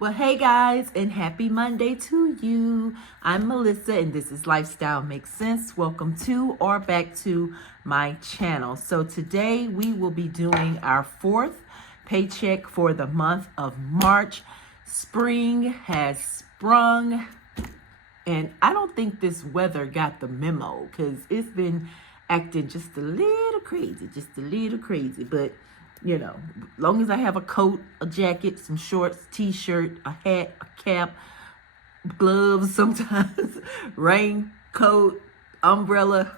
Well, hey guys, and happy Monday to you. I'm Melissa, and this is Lifestyle Makes Sense. Welcome to or back to my channel. So today we will be doing our fourth paycheck for the month of March. Spring has sprung, and I don't think this weather got the memo because it's been acting just a little crazy, but you know, long as I have a coat, a jacket, some shorts, t-shirt, a hat, a cap, gloves sometimes, raincoat, umbrella,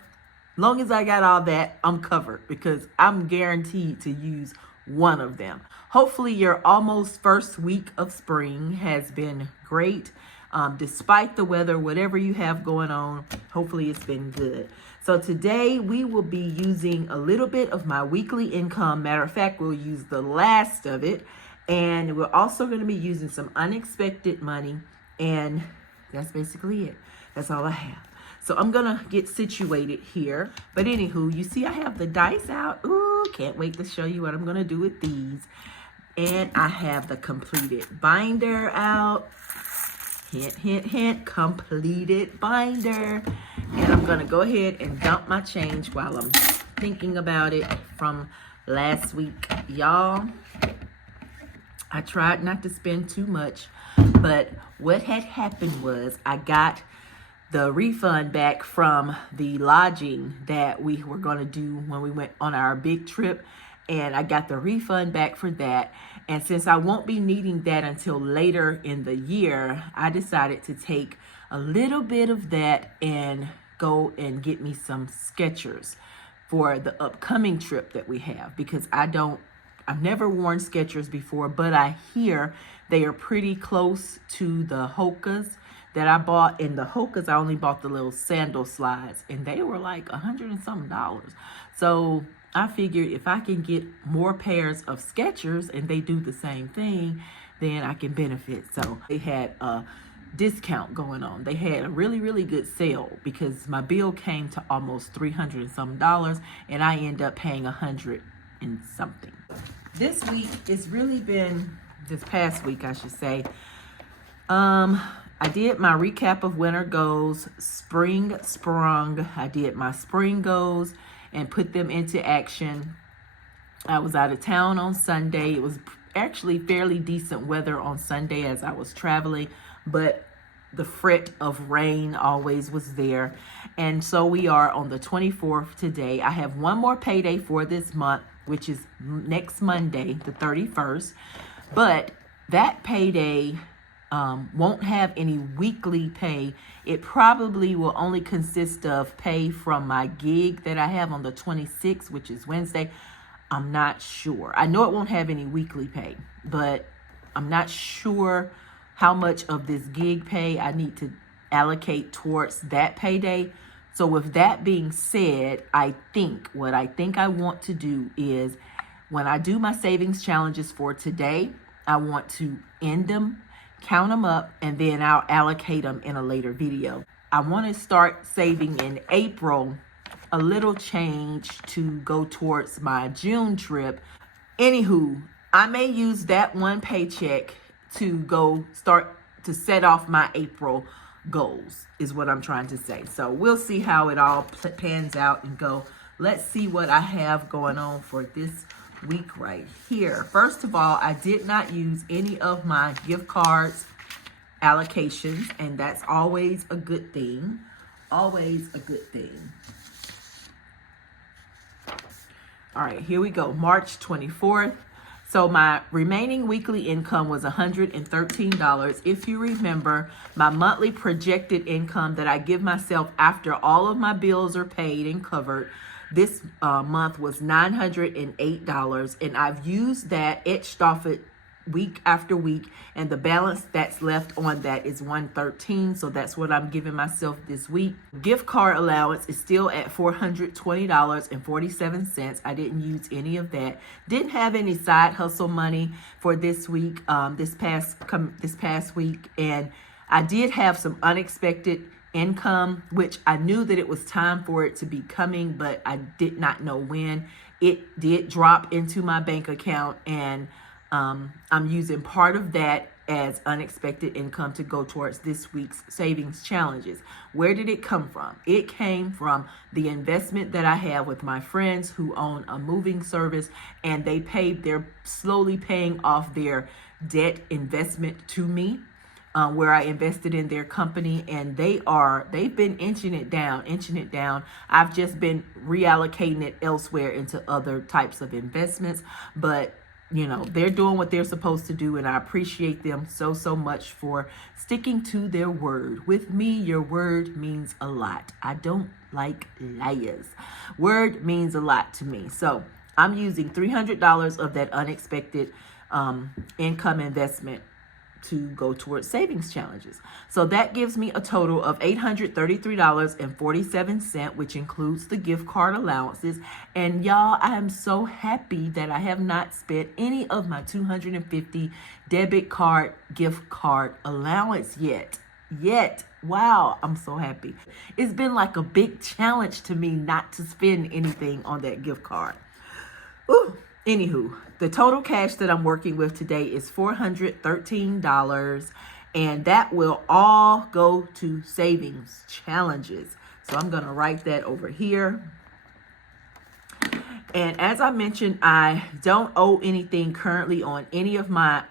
long as I got all that, I'm covered because I'm guaranteed to use one of them. Hopefully your almost first week of spring has been great. Despite the weather, whatever you have going on, hopefully it's been good. So today we will be using a little bit of my weekly income. Matter of fact, we'll use the last of it. And we're also going to be using some unexpected money. And that's basically it. That's all I have. So I'm going to get situated here. But anywho, you see I have the dice out. Ooh, can't wait to show you what I'm going to do with these. And I have the completed binder out. Hint, hint, hint, completed binder. And I'm going to go ahead and dump my change while I'm thinking about it from last week. Y'all, I tried not to spend too much, but what had happened was I got the refund back from the lodging that we were going to do when we went on our big trip. And I got the refund back for that. And since I won't be needing that until later in the year, I decided to take a little bit of that and go and get me some Skechers for the upcoming trip that we have. Because I've never worn Skechers before, but I hear they are pretty close to the Hokas that I bought. In the Hokas, I only bought the little sandal slides, and they were like $100 and something. So I figured if I can get more pairs of Skechers and they do the same thing, then I can benefit. So they had a discount going on. They had a really, really good sale because my bill came to almost $300 and something, and I end up paying $100 and something. This week, it's really been, this past week, I should say, I did my recap of winter goals, spring sprung. I did my spring goals and put them into action. I was out of town on Sunday. It was actually fairly decent weather on Sunday as I was traveling, but the threat of rain always was there. And so we are on the 24th today. I have one more payday for this month, which is next Monday, the 31st. But that payday won't have any weekly pay. It probably will only consist of pay from my gig that I have on the 26th, which is Wednesday. I'm not sure. I know it won't have any weekly pay, but I'm not sure how much of this gig pay I need to allocate towards that payday. So with that being said, what I think I want to do is when I do my savings challenges for today, I want to end them, count them up, and then I'll allocate them in a later video. I want to start saving in April a little change to go towards my June trip. Anywho, I may use that one paycheck to go start to set off my April goals, is what I'm trying to say. So we'll see how it all pans out and go. Let's see what I have going on for this week right here. First of all, I did not use any of my gift cards allocations, and that's always a good thing. Always a good thing. All right, here we go. March 24th. So my remaining weekly income was $113. If you remember, my monthly projected income that I give myself after all of my bills are paid and covered this month was $908, and I've used that, etched off it week after week, and the balance that's left on that is $113. So that's what I'm giving myself this week. Gift card allowance is still at $420.47. I didn't use any of that. Didn't have any side hustle money for this week, this past week, and I did have some unexpected income, which I knew that it was time for it to be coming, but I did not know when. It did drop into my bank account, and I'm using part of that as unexpected income to go towards this week's savings challenges. Where did it come from? It came from the investment that I have with my friends who own a moving service, and they're slowly paying off their debt investment to me, where I invested in their company, and they've been inching it down. I've just been reallocating it elsewhere into other types of investments, but you know, they're doing what they're supposed to do, and I appreciate them so much for sticking to their word. With me, your word means a lot. I don't like liars. Word means a lot to me. So I'm using $300 of that unexpected income investment to go towards savings challenges. So that gives me a total of $833.47, which includes the gift card allowances. And y'all, I am so happy that I have not spent any of my $250 debit card gift card allowance yet. Wow, I'm so happy. It's been like a big challenge to me not to spend anything on that gift card. Ooh. Anywho, the total cash that I'm working with today is $413, and that will all go to savings challenges. So I'm going to write that over here. And as I mentioned, I don't owe anything currently on any of my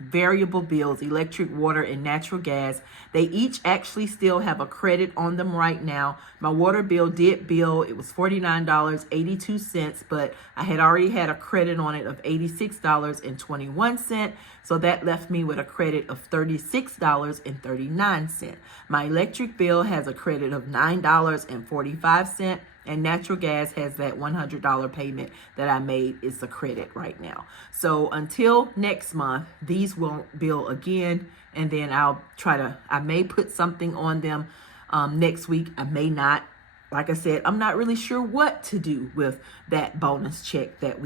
variable bills, electric, water, and natural gas. They each actually still have a credit on them right now. My water bill did bill, it was $49.82, but I had already had a credit on it of $86.21. So that left me with a credit of $36.39. My electric bill has a credit of $9.45. And natural gas has that $100 payment that I made is a credit right now. So until next month, these won't bill again. And then I may put something on them next week. I may not. Like I said, I'm not really sure what to do with that bonus check that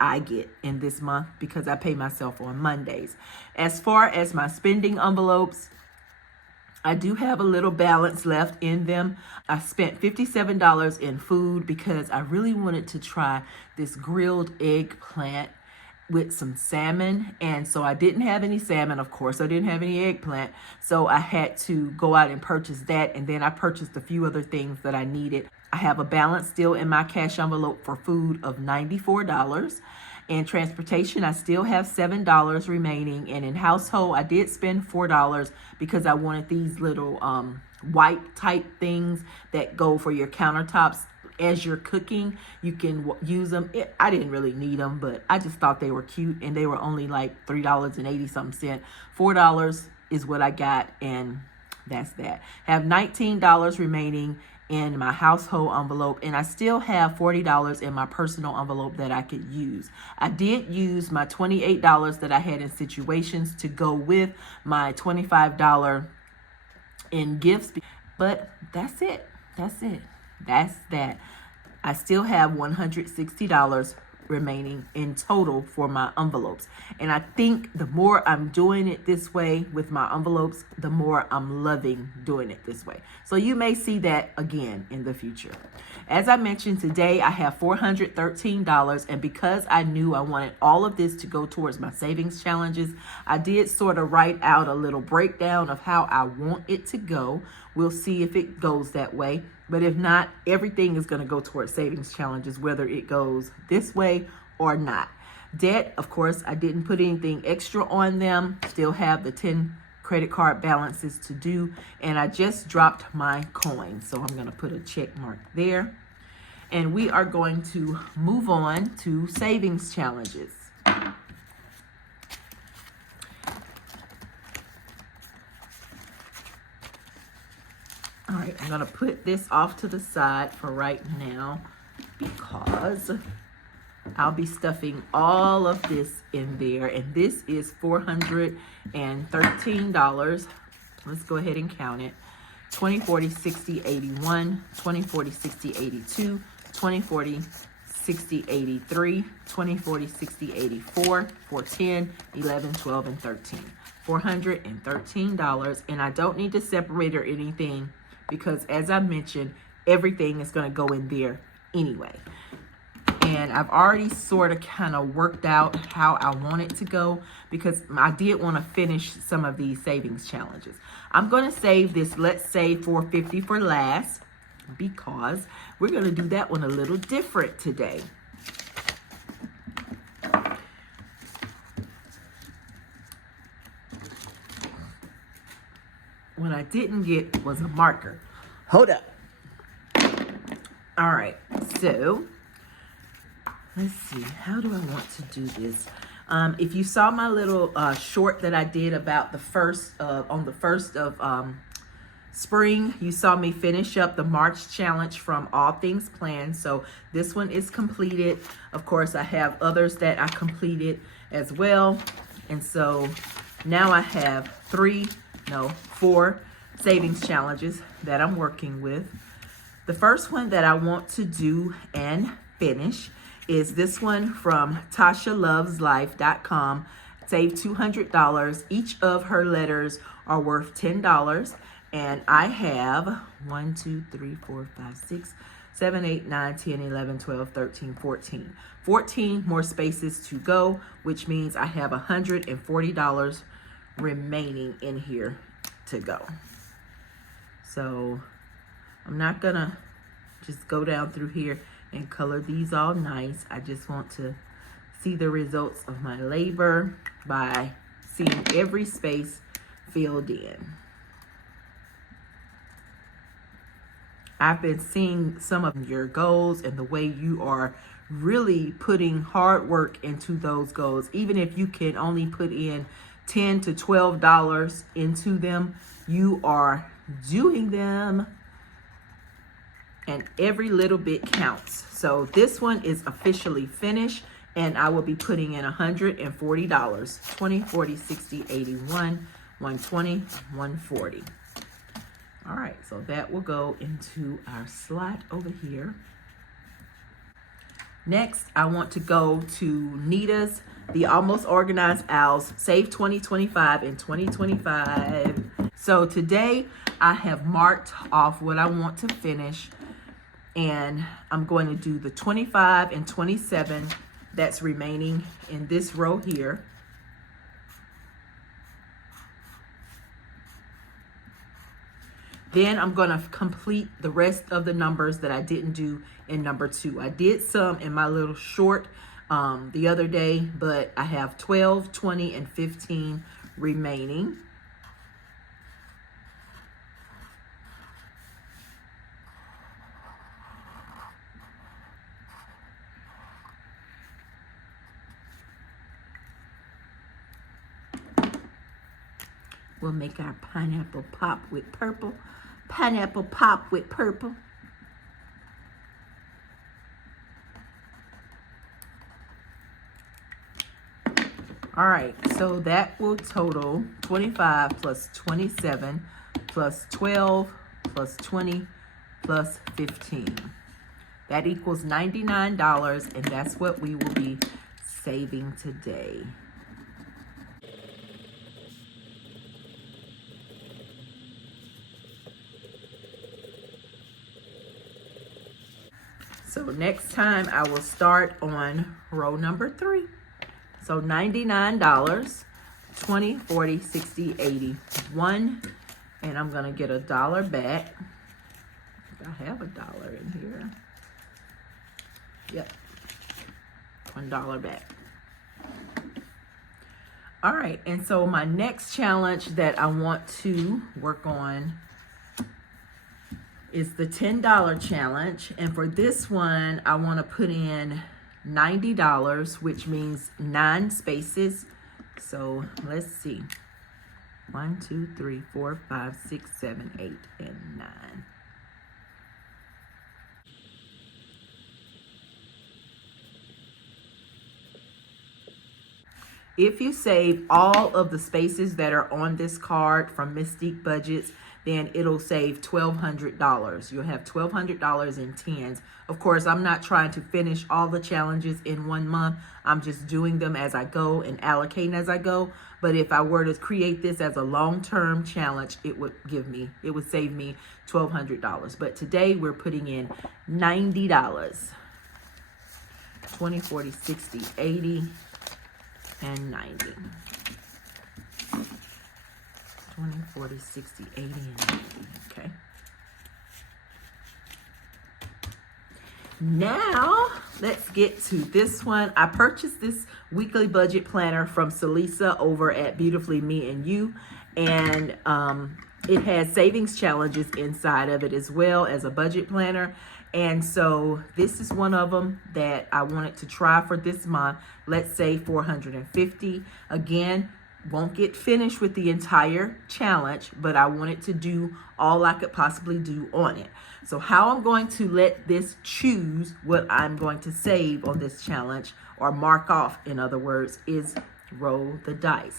I get in this month, because I pay myself on Mondays. As far as my spending envelopes, I do have a little balance left in them. I spent $57 in food because I really wanted to try this grilled eggplant with some salmon. And so I didn't have any salmon, of course. I didn't have any eggplant. So I had to go out and purchase that. And then I purchased a few other things that I needed. I have a balance still in my cash envelope for food of $94. In transportation, I still have $7 remaining. And in household, I did spend $4 because I wanted these little white type things that go for your countertops as you're cooking. You can use them. I didn't really need them, but I just thought they were cute, and they were only like $3.80-something. $4 is what I got, and that's that. I have $19 remaining in my household envelope, and I still have $40 in my personal envelope that I could use. I did use my $28 that I had in situations to go with my $25 in gifts, but that's it. That's that. I still have $160 remaining in total for my envelopes. And I think the more I'm doing it this way with my envelopes, the more I'm loving doing it this way. So you may see that again in the future. As I mentioned, today I have $413, and because I knew I wanted all of this to go towards my savings challenges, I did sort of write out a little breakdown of how I want it to go. We'll see if it goes that way. But if not, everything is going to go towards savings challenges, whether it goes this way or not. Debt, of course, I didn't put anything extra on them. Still have the 10 credit card balances to do. And I just dropped my coin. So I'm going to put a check mark there. And we are going to move on to savings challenges. All right, I'm going to put this off to the side for right now because I'll be stuffing all of this in there. And this is $413. Let's go ahead and count it. 20, 40, 60, 81, 20, 40, 60, 82, 20, 40, 60, 83, 20, 40, 60, 84, 410, 11, 12, and 13. $413. And I don't need to separate or anything, because as I mentioned, everything is going to go in there anyway. And I've already sort of kind of worked out how I want it to go because I did want to finish some of these savings challenges. I'm going to save this Let's Save $450 for last because we're going to do that one a little different today. What I didn't get was a marker. Hold up. All right, so let's see. How do I want to do this? If you saw my little short that I did about the on the 1st of spring, you saw me finish up the March challenge from All Things Planned. So this one is completed. Of course, I have others that I completed as well. And so now I have 4 savings challenges that I'm working with. The first one that I want to do and finish is this one from TashaLovesLife.com. Save $200. Each of her letters are worth $10. And I have 1, 2, 3, 4, 5, 6, 7, 8, 9, 10, 11, 12, 13, 14. 14 more spaces to go, which means I have $140 remaining in here to go. So I'm not gonna just go down through here and color these all nice. I just want to see the results of my labor by seeing every space filled in. I've been seeing some of your goals and the way you are really putting hard work into those goals. Even if you can only put in $10 to $12 into them, you are doing them, and every little bit counts. So this one is officially finished, and I will be putting in $140. 20, 40, 60, 81, 120, 140. All right, so that will go into our slot over here. Next, I want to go to Nita's The Almost Organized Owls, Save 2025 and 2025. So today I have marked off what I want to finish, and I'm going to do the 25 and 27 that's remaining in this row here. Then I'm going to complete the rest of the numbers that I didn't do in number 2. I did some in my little short the other day, but I have 12, 20, and 15 remaining. We'll make our pineapple pop with purple. Pineapple pop with purple. All right, so that will total 25 plus 27 plus 12 plus 20 plus 15. That equals $99, and that's what we will be saving today. So next time I will start on row number 3. So $99, 20, 40, 60, 80, 1, and I'm gonna get $1 back. I have $1 in here. Yep, $1 back. All right, and so my next challenge that I want to work on is the $10 challenge. And for this one, I want to put in $90, which means 9 spaces. So let's see. 1, 2, 3, 4, 5, 6, 7, 8, and 9. If you save all of the spaces that are on this card from Mystique Budgets, then it'll save $1,200. You'll have $1,200 in tens. Of course, I'm not trying to finish all the challenges in 1 month. I'm just doing them as I go and allocating as I go. But if I were to create this as a long-term challenge, it would save me $1,200. But today we're putting in $90. 20, 40, 60, 80, and 90. 20, 40, 60, 80, and 90. Okay. Now, let's get to this one. I purchased this weekly budget planner from Salisa over at Beautifully Me and You. And it has savings challenges inside of it as well as a budget planner. And so this is one of them that I wanted to try for this month. Let's say 450. Again, won't get finished with the entire challenge, but I wanted to do all I could possibly do on it. So how I'm going to let this choose what I'm going to save on this challenge, or mark off, in other words, is roll the dice.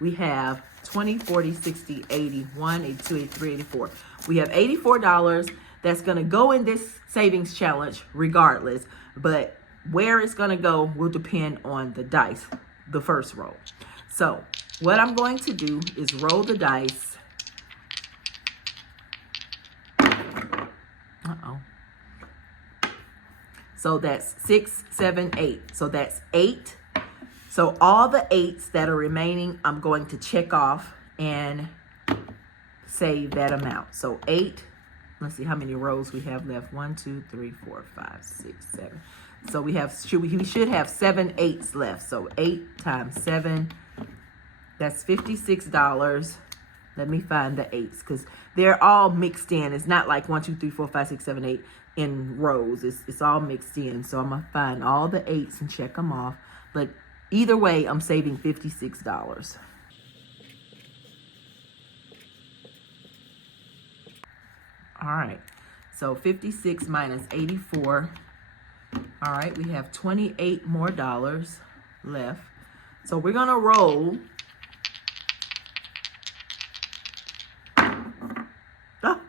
We have 20, 40, 60, 80, 1, 82, 83, 84. We have $84 that's going to go in this savings challenge regardless, but where it's going to go will depend on the dice, the first roll. So what I'm going to do is roll the dice. So that's 6, 7, 8. So that's 8. So all the 8s that are remaining, I'm going to check off and save that amount. So 8. Let's see how many rows we have left. 1, 2, 3, 4, 5, 6, 7. So we should have 7 8s left. So 8 times 7, that's $56. Let me find the 8s because they're all mixed in. It's not like 1, 2, 3, 4, 5, 6, 7, 8 in rows. It's all mixed in. So I'm gonna find all the 8s and check them off. But either way, I'm saving $56. All right, so 56 minus 84. All right, we have $28 more left. So we're gonna roll. Oh,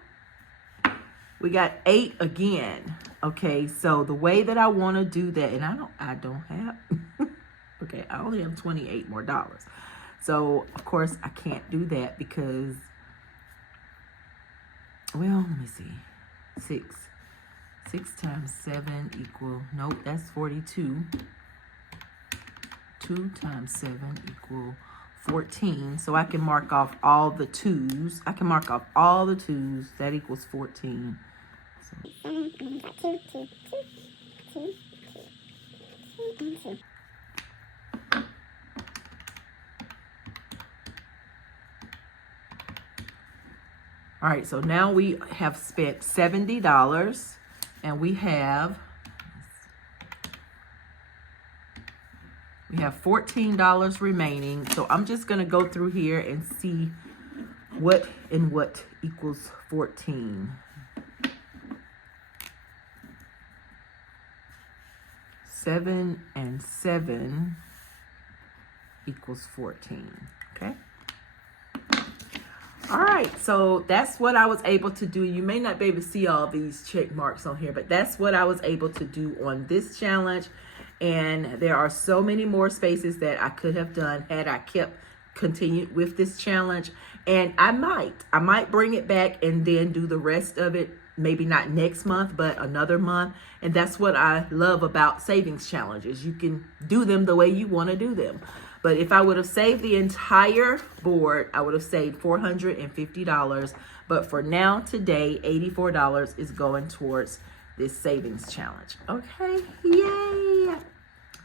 we got 8 again. Okay, so the way that I want to do that, and I don't have. Okay, I only have $28 more. So of course I can't do that because. Well, let me see. 6 times 7 equal, nope, that's 42. 2 times 7 equal 14. So I can mark off all the 2s. I can mark off all the 2s. That equals 14. So. All right, so now we have spent $70 and we have $14 remaining. So I'm just gonna go through here and see what equals 14. 7 and 7 equals 14, okay? All right, so that's what I was able to do. You may not be able to see all these check marks on here, but that's what I was able to do on this challenge. And there are so many more spaces that I could have done had I continued with this challenge. And I might bring it back and then do the rest of it, maybe not next month, but another month. And that's what I love about savings challenges. You can do them the way you want to do them. But if I would have saved the entire board, I would have saved $450. But for now, today, $84 is going towards this savings challenge. Okay, yay!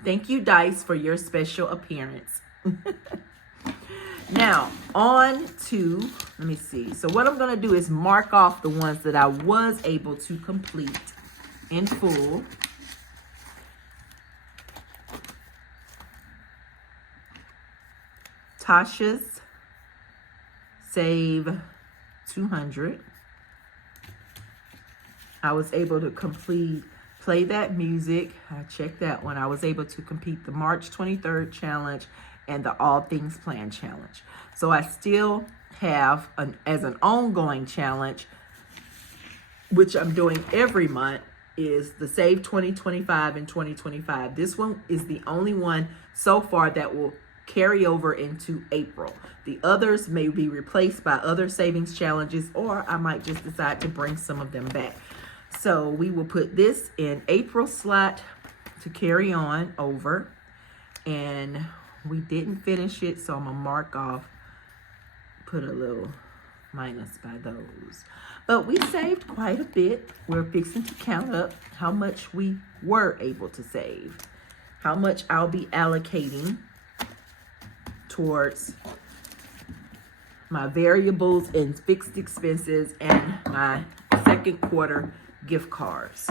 Thank you, Dice, for your special appearance. Now, on to, let me see. So what I'm going to do is mark off the ones that I was able to complete in full. Tasha's save 200. I was able to play that music. I checked that one. I was able to complete the March 23rd challenge and the All Things Planned challenge. So I still have, as an ongoing challenge, which I'm doing every month, is the Save 2025 and 2025. This one is the only one so far that will carry over into April. The others may be replaced by other savings challenges, or I might just decide to bring some of them back. So we will put this in April slot to carry on over, and we didn't finish it, so I'm gonna mark off, put a little minus by those. But we saved quite a bit. We're fixing to count up how much we were able to save, how much I'll be allocating towards my variables and fixed expenses and my second quarter gift cards.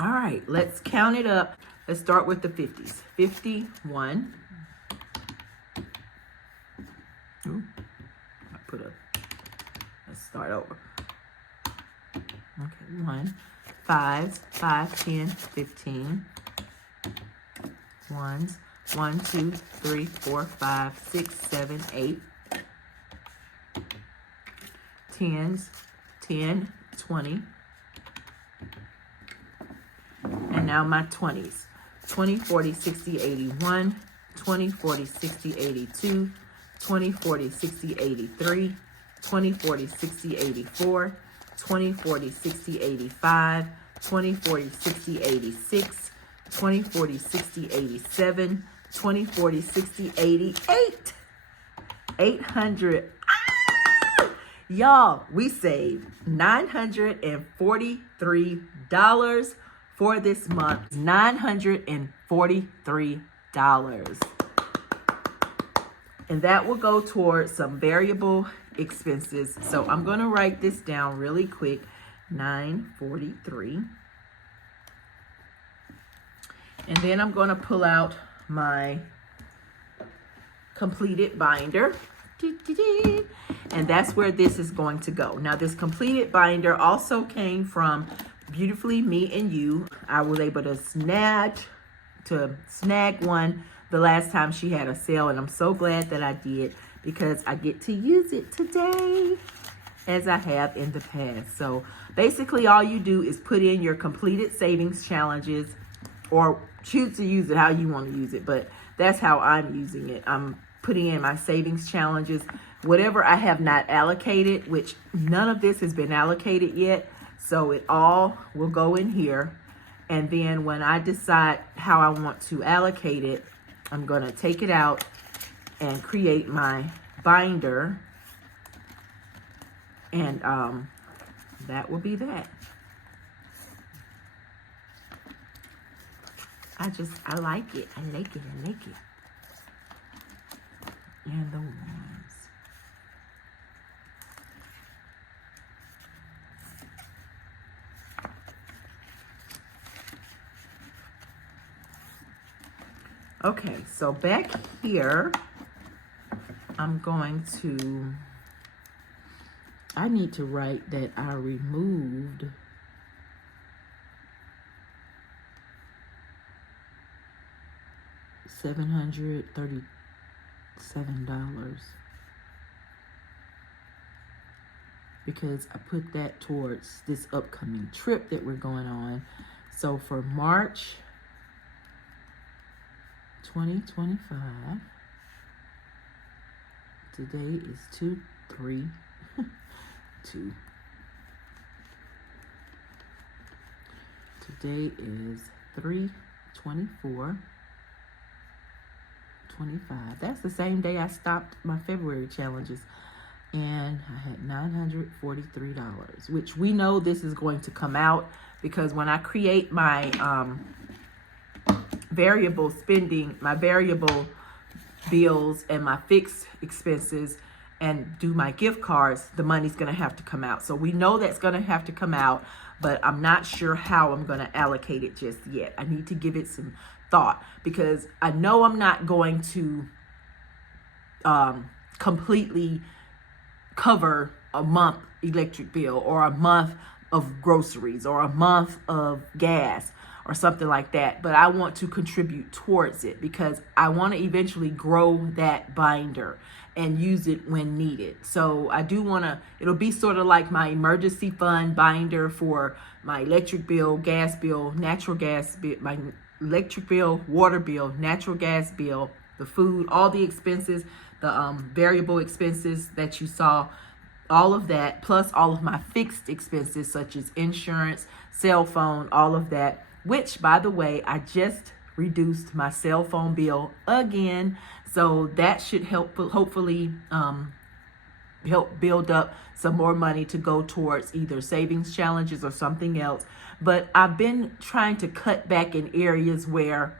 All right, let's count it up. Let's start with the 50s. 51. Ooh, let's start over. Okay, 1, 5, 5, 10, 15. Ones, 1, 2, 3, 4, 5, 6, 7, 8. Tens, 10, 20. And now my 20s. 20, 40, 60, 81. 20, 40, 60, 82. 20, 40, 60, 83. 20, 40, 60, 84. 20, 40, 60, 85. 20, 40, 60, 86. 20, 40, 60, 87. 20, 40, 60, 88. 800. Y'all, we saved $943 for this month. $943. And that will go towards some variable expenses. So I'm going to write this down really quick. 943. And then I'm going to pull out my completed binder. And that's where this is going to go. Now, this completed binder also came from Beautifully Me and You. I was able to snag one the last time she had a sale, and I'm so glad that I did because I get to use it today as I have in the past. So basically all you do is put in your completed savings challenges, or choose to use it how you want to use it, but that's how I'm using it. I'm putting in my savings challenges, whatever I have not allocated, which none of this has been allocated yet. So it all will go in here. And then when I decide how I want to allocate it, I'm going to take it out and create my binder. And that will be that. I like it. I like it. And the ones. Okay, so back here, I need to write that I removed $737 because I put that towards this upcoming trip that we're going on. So for March 2025, today is 2/3. Today is 3/24/25. That's the same day I stopped my February challenges, and I had $943, which we know this is going to come out because when I create my variable spending, my variable bills and my fixed expenses and do my gift cards, the money's going to have to come out. So we know that's going to have to come out, but I'm not sure how I'm going to allocate it just yet. I need to give it some thought because I know I'm not going to completely cover a month electric bill or a month of groceries or a month of gas or something like that. But I want to contribute towards it because I want to eventually grow that binder and use it when needed. So I do want to, it'll be sort of like my emergency fund binder for my electric bill, gas bill, natural gas bill, my electric bill, water bill, natural gas bill, the food, all the expenses, the variable expenses that you saw, all of that, plus all of my fixed expenses such as insurance, cell phone, all of that, which, by the way, I just reduced my cell phone bill again. So that should hopefully help build up some more money to go towards either savings challenges or something else. But I've been trying to cut back in areas where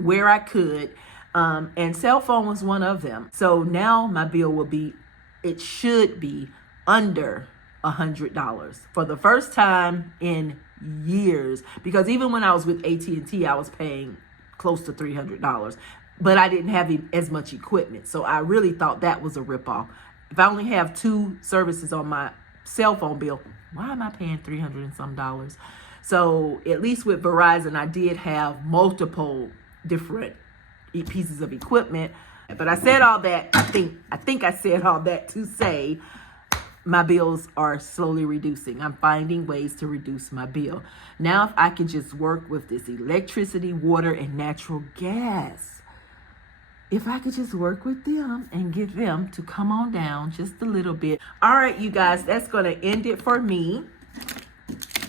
I could, and cell phone was one of them. So now my bill will be, it should be under $100 for the first time in years, because even when I was with AT&T, I was paying close to $300, but I didn't have as much equipment. So I really thought that was a ripoff. If I only have 2 services on my cell phone bill, why am I paying $300 and some? So at least with Verizon, I did have multiple different pieces of equipment. But I said all that, I think I said all that to say my bills are slowly reducing. I'm finding ways to reduce my bill. Now, if I could just work with this electricity, water, and natural gas, if I could just work with them and get them to come on down just a little bit. All right, you guys, that's going to end it for me.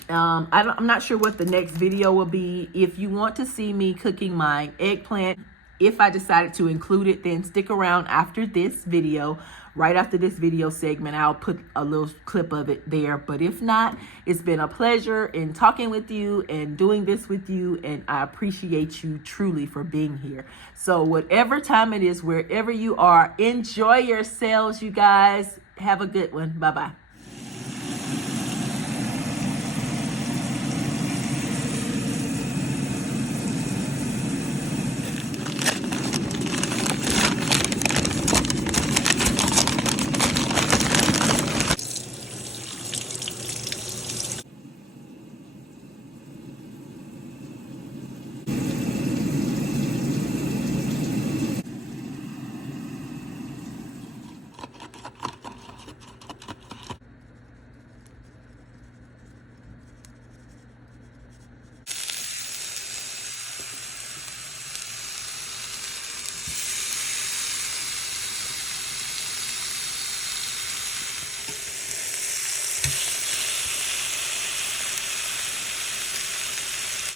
I'm not sure what the next video will be. If you want to see me cooking my eggplant, if I decided to include it, then stick around after this video. Right after this video segment, I'll put a little clip of it there. But if not, it's been a pleasure in talking with you and doing this with you. And I appreciate you truly for being here. So whatever time it is, wherever you are, enjoy yourselves, you guys. Have a good one. Bye-bye.